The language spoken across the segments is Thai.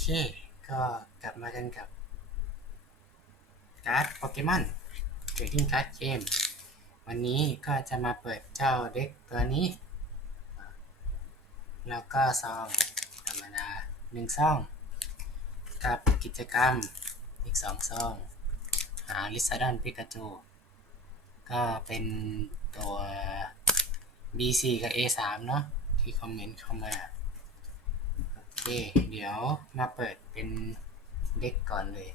เค ก็กลับมากันกับ การ์ดโปเกมอนเทรดดิ้งการ์ดเกม วันนี้ก็จะมาเปิดเจ้าเด็กตัวนี้ แล้วก็ซองธรรมดาหนึ่งซอง กับกิจกรรมอีกสองซอง หาลิซาดอนปิกาจู ก็เป็นตัว B4 กับ A3 เนาะที่คอมเมนต์เข้ามา เคเดี๋ยวมาเปิดเป็นเด็กก่อนเลย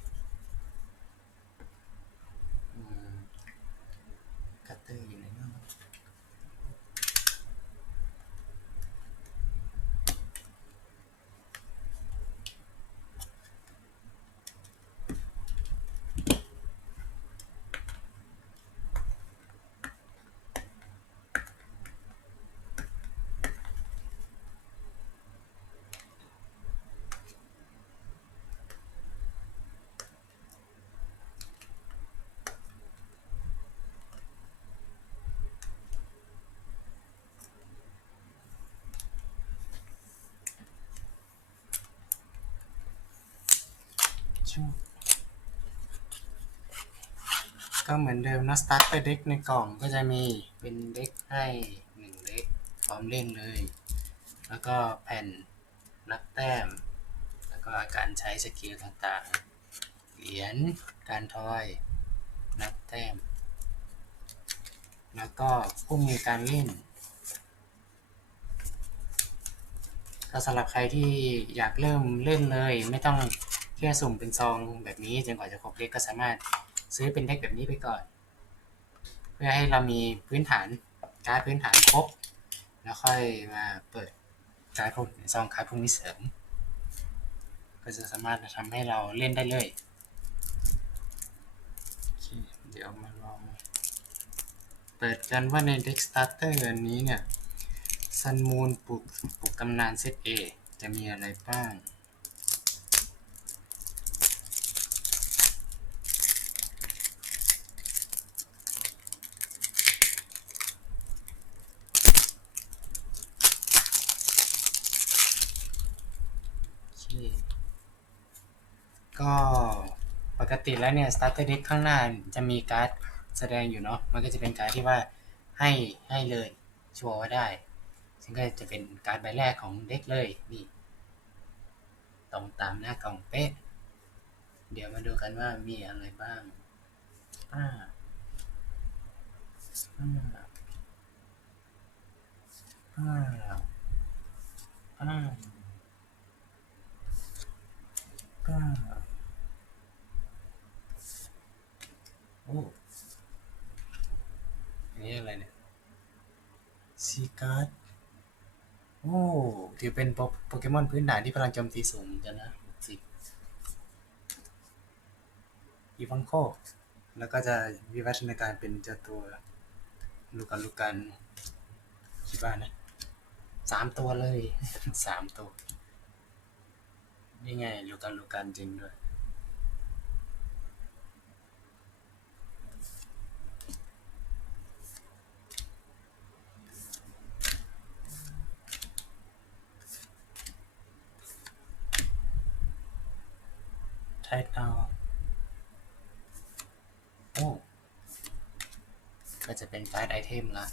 กัตเตอร์อยู่ ไหนเนาะชูก็เหมือนเดิมนะสตาร์เตอร์เด็กในกล่องก็จะมีเป็นเด็กให้หนึ่งเด็กพร้อมเล่นเลย แล้วก็แผ่นนับแต้ม แล้วก็การใช้สกิลต่างๆ เหรียญการทอย นับแต้ม แล้วก็ผู้มีการเล่นก็สำหรับใครที่อยากเริ่มเล่นเลยไม่ต้อง แค่สุ่มเป็นซองแบบนี้จนกว่าจะครบเด็กก็สามารถซื้อเป็นเด็กแบบนี้ไปก่อน เพื่อให้เรามีพื้นฐานการ์ดพื้นฐานครบ แล้วค่อยมาเปิดการ์ดพวกซองการ์ดพวกนี้เสริม ก็จะสามารถทำให้เราเล่นได้เลยโอเคเดี๋ยวมาลอง เปิดกันว่าใน Deck Starter อันนี้เนี่ยซันมูนปลุกปลุกกำนานเซตเอจะมีอะไรบ้าง ก็ปกติแล้วเนี่ย starter deck ข้างหน้าจะมีการ์ดแสดงอยู่เนาะ มันก็จะเป็นการ์ดที่ว่าให้ให้เลยชัวร์ว่าได้ ซึ่งก็จะเป็นการ์ดใบแรกของเด็กเลยนี่ ตรงตามหน้ากล่องเป๊ะ เดี๋ยวมาดูกันว่ามีอะไรบ้างอ่าอ่าอ่าอ่า ก็ โอ้อันนี้อะไรเนี่ยซีการ์ดโอ้ถือเป็นโปโปเกมอนพื้นฐานที่พลังโจมตีสูงเหมือนกันนะสิอีฟังโคแล้วก็จะวิวัฒนาการเป็นเจ้าตัวลูกันลูกันคิดว่านะสามตัวเลยสามตัวนี่ไงลูกันลูกันจริงด้วย ไทยเอาโอ้ก็จะเป็นการ์ดไอเทมละ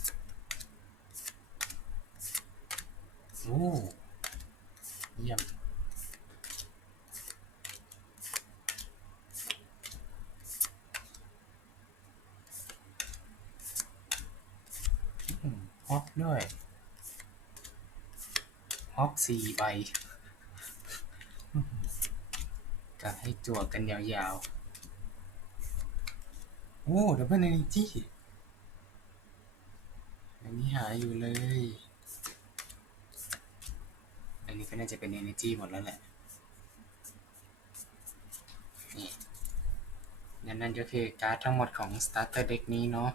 โอ้เยี่ยมฮอกด้วยฮอกสี่ใบ กะให้จั่วกันยาวๆ โอ้ดับเบิลเอเนจีอันนี้หาอยู่เลย อันนี้ก็น่าจะเป็น Energy หมดแล้วแหละ นี่นั่นนั่นก็คือการ์ดทั้งหมดของ Starter Deck นี้เนาะ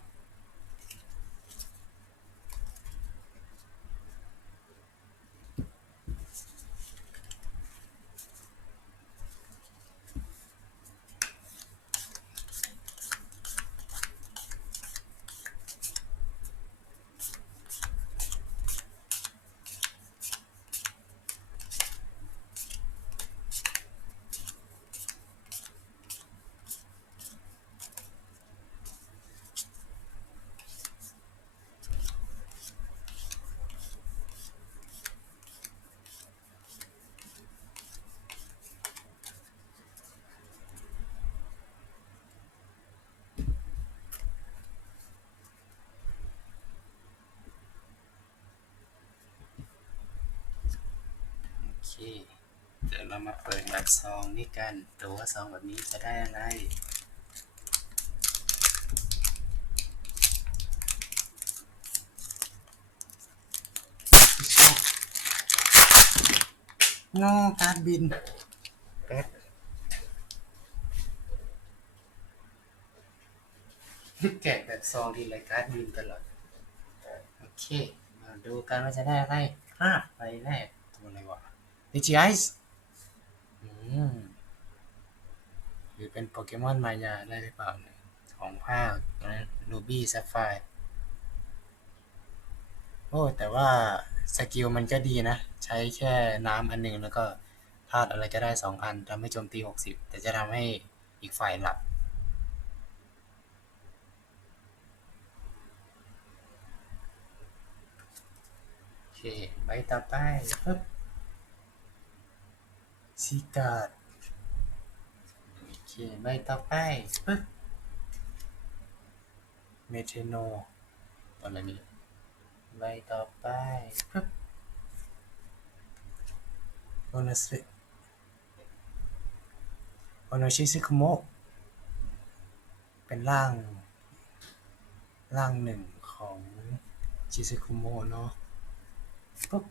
เดี๋ยวเรามาเปิดแบบซองนี่กันดูว่าซองแบบนี้จะได้อะไรโง่การบินแป๊บแกะแบบซองทีไรการบินตลอด โอเค มาดูกันว่าจะได้อะไรภาพใบแรกตัวอะไรวะ d g i c e อืมหรือเป็นโปเกมอนมายาได้หรือเปล่าเนี่ยของภาคลูบี้ซัฟไฟโอ้แต่ว่าสกิลมันก็ดีนะ ใช้แค่น้ำอันหนึ่งแล้วก็ธาตุอะไรก็ได้สองอันทำให้โจมตี60แต่จะทำให้อีกฝ่ายหลับ โอเคใบต่อไปปึ๊บ ซีการ์ดโอเคใบต่อไปปึ๊บเมเทโนอะไรนี่ใบต่อไปปึ๊บโอนาสโอโนชิซึคุโมะเป็นร่างร่างหนึ่งของชิซึคุโมะเนาะปุ๊บ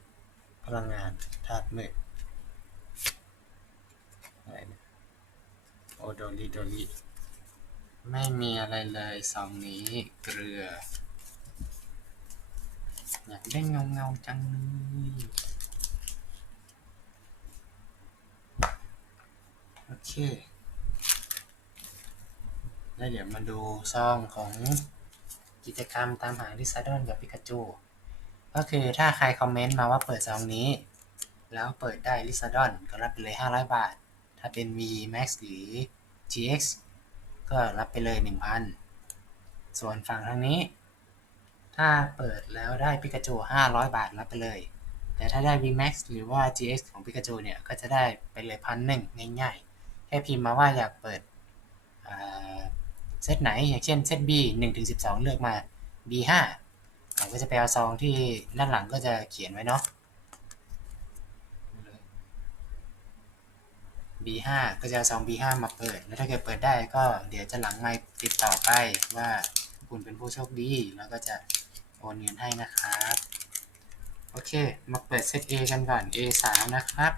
พลังงานธาตุมืดอะไรเนี่ย โอโดริโดริไม่มีอะไรเลยซองนี้ เกลือ อยากได้เงาเงาจังเลยโอเค แล้วเดี๋ยวมาดูซองของกิจกรรมตามหาลิซาดอนกับปิกาจู ก็คือถ้าใครคอมเมนต์มาว่าเปิดซองนี้ แล้วเปิดได้ลิซาดอนก็รับไปเลย 500 บาท ถ้าเป็น V Max หรือ GX ก็รับไปเลย 1,000 ส่วนฝั่งทางนี้ ถ้าเปิดแล้วได้ปิกาจู500 บาทรับไปเลย แต่ถ้าได้ V Max หรือว่า GX ของปิกาจูเนี่ย ก็จะได้ไปเลยพันหนึ่งง่ายๆ แค่พิมพ์มาว่าอยากเปิดเซตไหน อย่างเช่นเซต B 1ถึง12 เลือกมา B 5ผมก็จะไปเอาซองที่ด้านหลังก็จะเขียนไว้เนาะ B5 ก็จะเอาซอง B5 มาเปิด แล้วถ้าเกิดเปิดได้ก็เดี๋ยวจะหลังไมค์ติดต่อไปว่าคุณเป็นผู้โชคดี แล้วก็จะโอนเงินให้นะครับ โอเค มาเปิดเซต A กันก่อน A3 นะครับ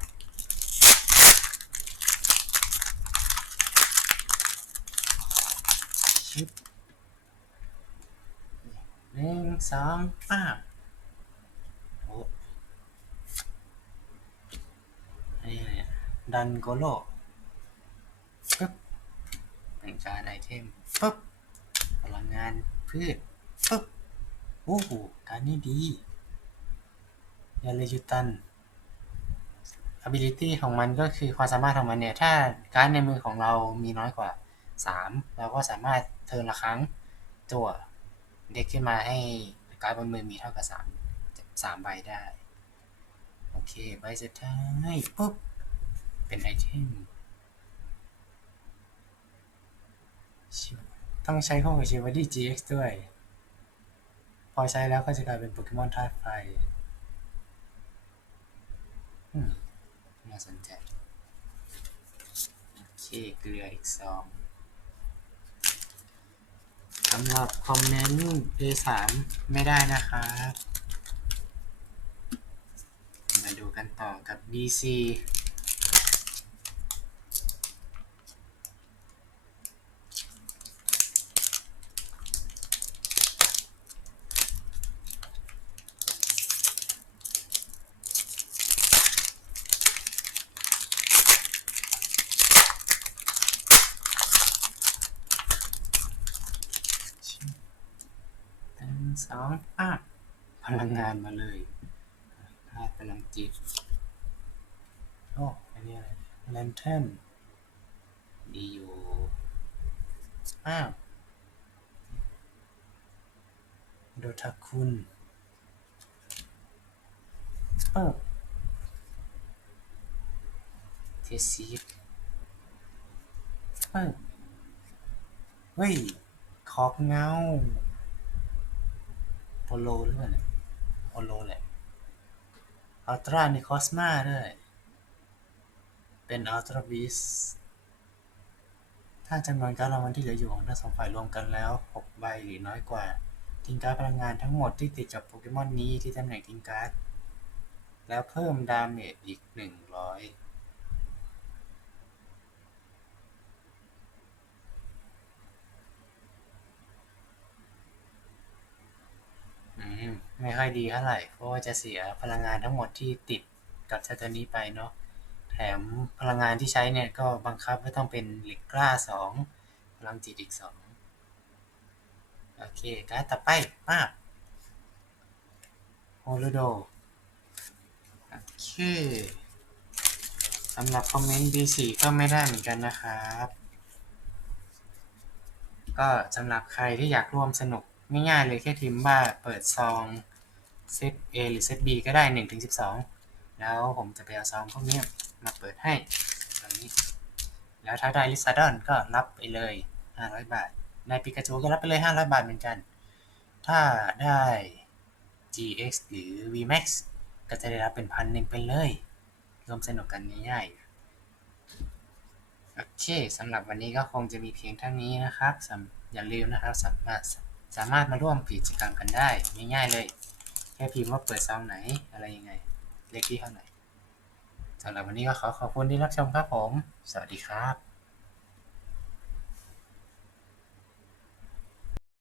หนึ่งสองป้าบโอ้อันนี้อะไรเนี่ย ดันโกโลปึ๊บเป็นการไอเทมปึ๊บพลังงานพืชปึ๊บโอ้โหการนี้ดียาเลยูตัน ability ของมันก็คือความสามารถของมันเนี่ย ถ้าการดในมือของเรามีน้อยกว่า 3 เราก็สามารถเทิร์นละครั้งจั่วเด็กขึ้นมาให้การดบนมือมีเท่ากับ 3 3 ใบได้ โอเค ใบสุดท้ายปุ๊บ เป็นไอเทมต้องใช้ข้ากับชิวดี้ GX ด้วย พอใช้แล้วก็จะกลายเป็นโปเกมอนธาตุไฟน่าสนใจ โอเค เกลืออีกซองสำหรับคอมเมนต์ A3 ไม่ได้นะครับ มาดูกันต่อกับ BC หนึ่ง สองป้าบพลังงานมาเลยธาตุพลังจิต โอ้ อันนี้อะไรแลนเทนดีอยู่ป้าบโดทาคุณป้าบเทซีฟป้าบเฮ้ยขอบเงา โปโลหรือเปล่าเนี่ยโปโลแหละอัลตร้านิคอสมาด้วย เป็น Ultra Beast ถ้าจำนวนการรางวัลที่เหลืออยู่ของทั้งสองฝ่ายรวมกันแล้ว 6 ใบหรือน้อยกว่า ทิ้งการ์ดพลังงานทั้งหมดที่ติดกับโปเกมอนนี้ที่ตำแหน่งทิ้งการ์ด แล้วเพิ่มดาเมจอีก 100 ไม่ค่อยดีเท่าไหร่เพราะว่าจะเสียพลังงานทั้งหมดที่ติดกับเจ้าตัวนี้ไปเนาะแถมพลังงานที่ใช้เนี่ยก็บังคับให้ต้องเป็นเหล็กกล้า2พลังจิตอีก2โอเคการต่อไปป้าบโฮโลโดโอเคสำหรับคอมเมนต์ B4 ก็ไม่ได้เหมือนกันนะครับ ก็สำหรับใครที่อยากร่วมสนุก ง่ายๆเลยแค่พิมพ์ว่าเปิดซองเซต A หรือเซต B ก็ได้1ถึง12 แล้วผมจะไปเอาซองพวกนี้มาเปิดให้ตรงนี้ แล้วถ้าได้ลิซาดอนก็รับไปเลย 500 บาท ในปิกาจูก็รับไปเลย 500 บาทเหมือนกัน ถ้าได้ GX หรือ VMAX ก็จะได้รับเป็นพันหนึ่งไปเลยร่วมสนุกกันง่ายๆโอเคสำหรับวันนี้ก็คงจะมีเพียงเท่านี้นะครับอย่าลืมนะครับสามารถ สามารถมาร่วมกิจกรรมกันได้ง่ายๆเลย แค่พิมพ์ว่าเปิดซองไหนอะไรยังไง เลขที่เท่าไหร่สำหรับวันนี้ก็ขอขอบคุณที่รับชมครับผม สวัสดีครับ